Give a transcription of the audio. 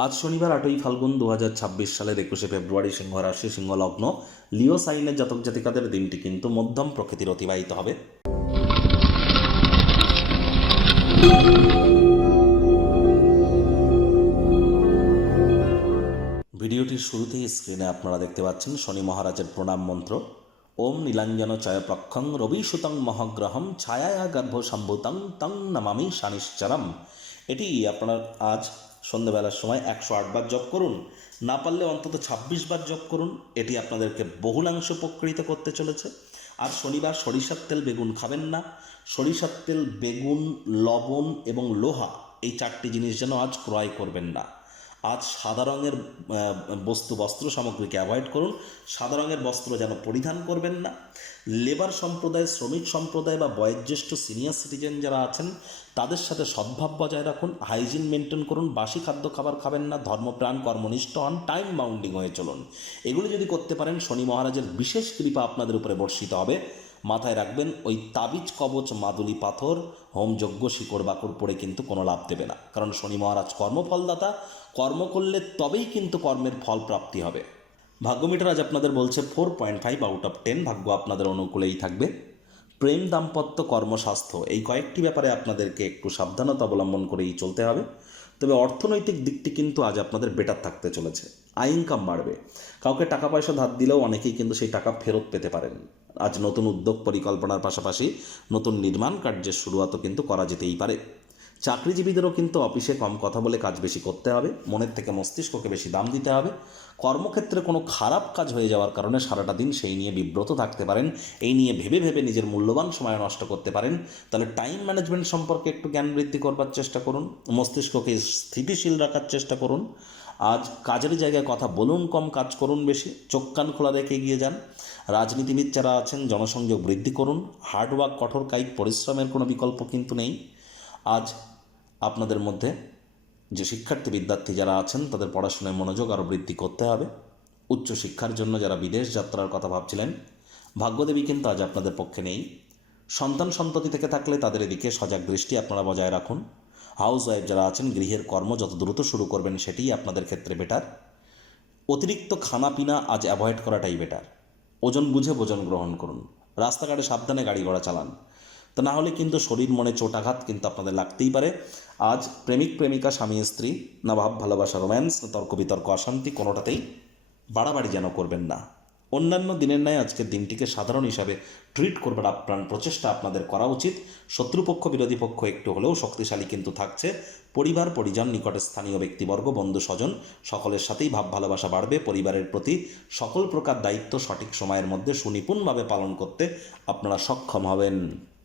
আজ শনিবার 8ই ফাল্গুন 2026 সালের 21শে ফেব্রুয়ারি, সিংহ রাশি, সিংহ লগ্ন, লিও সাইনের জাতক জাতিকাদের দিনটি কিন্তু মধ্যম প্রকৃতির অতিবাহিত হবে। ভিডিওটির শুরুতেই স্ক্রিনে আপনারা দেখতে পাচ্ছেন শনি মহারাজের প্রণাম মন্ত্র। ওম নীলাঞ্জন চয়প্রক্ষং রবিসুতং মহাগ্রহম ছায়া গর্ভ সম্ভুতং তং নমামি শানিশ্চরম। এটি আপনারা আজ সন্ধ্যাবেলার সময় 108 বার জপ করুন, না পারলে অন্তত 26 বার জপ করুন। এটি আপনাদেরকে বহুলাংশ উপকৃত করতে চলেছে। আর শনিবার সরিষার তেল বেগুন খাবেন না। সরিষার তেল, বেগুন, লবণ এবং লোহা, এই 4টি জিনিস যেন আজ ক্রয় করবেন না। আজ সাদা রঙের বস্ত্র সামগ্রীকে অ্যাভয়েড করুন। সাদা রঙের বস্ত্র যেন পরিধান করবেন না। লেবার সম্প্রদায়, শ্রমিক সম্প্রদায় বা বয়োজ্যেষ্ঠ সিনিয়র সিটিজেন যারা আছেন তাদের সাথে সদ্ভাব বজায় রাখুন, হাইজিন মেনটেন করুন, বাসি খাদ্য খাবার খাবেন না, ধর্মপ্রাণ, কর্মনিষ্ঠ হন, টাইম বাউন্ডিং হয়ে চলুন। এগুলি যদি করতে পারেন শনি মহারাজের বিশেষ কৃপা আপনাদের উপরে বর্ষিত হবে। মাথায় রাখবেন, ওই তাবিজ কবচ, মাদুলি পাথর, হোমযজ্ঞ, শিকড় বাকড় পড়ে কিন্তু কোনো লাভ দেবে না। কারণ শনি মহারাজ কর্মফলদাতা। কর্ম করলে তবেই কিন্তু কর্মের ফল প্রাপ্তি হবে। ভাগ্যমিটার আজ আপনাদের বলছে 4.5 আউট অফ 10। ভাগ্য আপনাদের অনুকূলেই থাকবে। প্রেম, দাম্পত্য, কর্মস্বাস্থ্য, এই কয়েকটি ব্যাপারে আপনাদেরকে একটু সাবধানতা অবলম্বন করেই চলতে হবে। তবে অর্থনৈতিক দিকটি কিন্তু আজ আপনাদের বেটার থাকতে চলেছে। আয় ইনকাম বাড়বে। কাউকে টাকা পয়সা ধার দিলেও অনেকেই কিন্তু সেই টাকা ফেরত পেতে পারেন। আজ নতুন উদ্যোগ পরিকল্পনার পাশাপাশি নতুন নির্মাণ কার্যের শুরুয়াতও কিন্তু করা যেতেই পারে। চাকরিজীবীদেরও কিন্তু অফিসে কম কথা বলে কাজ বেশি করতে হবে, মনের থেকে মস্তিষ্ককে বেশি দাম দিতে হবে। কর্মক্ষেত্রে কোনো খারাপ কাজ হয়ে যাওয়ার কারণে সারাটা দিন সেই নিয়ে বিব্রত থাকতে পারেন। এই নিয়ে ভেবে ভেবে নিজের মূল্যবান সময় নষ্ট করতে পারেন। তাহলে টাইম ম্যানেজমেন্ট সম্পর্কে একটু জ্ঞান বৃদ্ধি করবার চেষ্টা করুন, মস্তিষ্ককে স্থিতিশীল রাখার চেষ্টা করুন। আজ কাজের জায়গায় কথা বলুন কম, কাজ করুন বেশি। চোখ কান খোলা রেখে এগিয়ে যান। রাজনীতিবিদ যারা আছেন জনসংযোগ বৃদ্ধি করুন। হার্ডওয়ার্ক, কঠোর কায়িক পরিশ্রমের কোনো বিকল্প কিন্তু নেই। আজ আপনাদের মধ্যে যে শিক্ষার্থী বিদ্যার্থী যারা আছেন তাদের পড়াশোনায় মনোযোগ আরও বৃদ্ধি করতে হবে। উচ্চশিক্ষার জন্য যারা বিদেশ যাত্রার কথা ভাবছিলেন, ভাগ্যদেবী কিন্তু আজ আপনাদের পক্ষে নেই। সন্তান সন্ততি থেকে থাকলে তাদের এদিকে সজাগ দৃষ্টি আপনারা বজায় রাখুন। হাউস ওয়াইফ যারা আছেন গৃহের কর্ম যত দ্রুত শুরু করবেন সেটিই আপনাদের ক্ষেত্রে বেটার। অতিরিক্ত খানাপিনা আজ অ্যাভয়েড করাটাই বেটার। ওজন বুঝে ভোজন গ্রহণ করুন। রাস্তাঘাটে সাবধানে গাড়ি ঘোড়া চালান। তা না হলে কিন্তু শরীর মনে চোটাঘাত কিন্তু আপনাদের লাগতেই পারে। আজ প্রেমিক প্রেমিকা, স্বামী স্ত্রী, না ভাব ভালোবাসা, রোম্যান্স, না তর্ক বিতর্ক, অশান্তি, কোনোটাতেই বাড়াবাড়ি যেন করবেন না। অন্যান্য দিনের ন্যায় আজকের দিনটিকে সাধারণ হিসাবে ট্রিট করবার আপ্রাণ প্রচেষ্টা আপনাদের করা উচিত। শত্রুপক্ষ, বিরোধী পক্ষ একটু হলেও শক্তিশালী কিন্তু থাকছে। পরিবার, পরিজন, নিকটের স্থানীয় ব্যক্তিবর্গ, বন্ধু স্বজন সকলের সাথেই ভাব ভালোবাসা বাড়বে। পরিবারের প্রতি সকল প্রকার দায়িত্ব সঠিক সময়ের মধ্যে সুনিপুণভাবে পালন করতে আপনারা সক্ষম হবেন।